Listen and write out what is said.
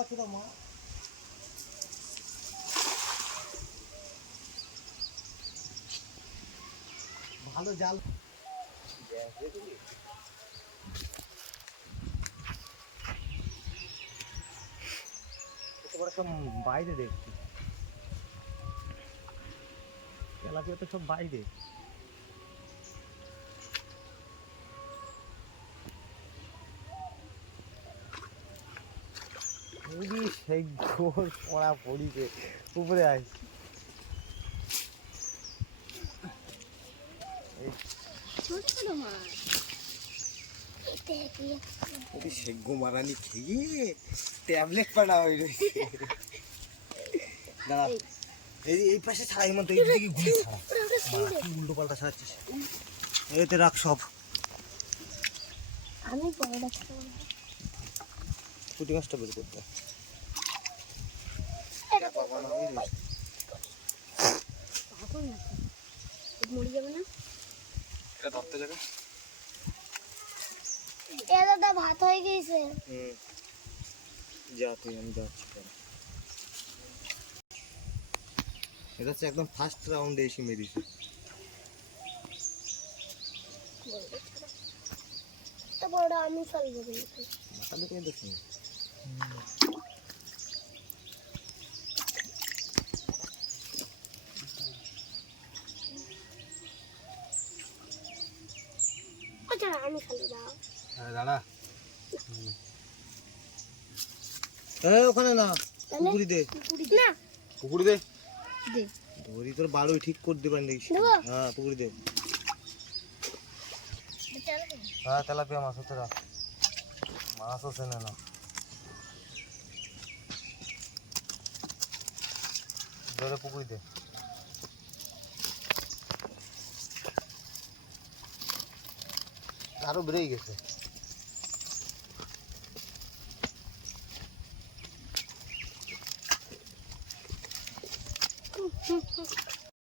পাচ্ছি তো মা, ভালো জাল সব বাইরে দেখছি, তেলাপিয়া তো সব বাইরে। সেই গোল পড়া পড়িছে উপরে আয়। সেগ্গ মারানি খেয়ে ট্যাবলেট পাড়া হয়ে রয়েছে। দাঁড়া, এই পাশে ছাড়া, এই মধ্যে এইদিকে ঘুরে ছাড়া, উল্টো পাল্টা ছাড়াচ্ছিস। এতে রাখ সব। আমি পুঁটি মাছটা বের করতে মরে যাবে না, এটা ধরতে যাবে। এ দাদা ভাত হয়ে গেছে। যা তুই, আমি যাচ্ছি। এটা হচ্ছে একদম ফার্স্ট রাউন্ডে এসে মেরেছে। বড় আমি ফেলবো কিন্তু মাথাটা কেন দেখি আমি খালি দাও। দাঁড়া, ওখানে না, পুকুরি দে না, পুকুরি দে, ধরি তোর বালুই ঠিক করে দেবেন দেখিস। হ্যাঁ পুকুরি দে। হ্যাঁ তেলাপিয়া মাছ হতে রাখ, মাছ হচ্ছে না না ধরে পুকুরি দে। আরো বেড়েই গেছে।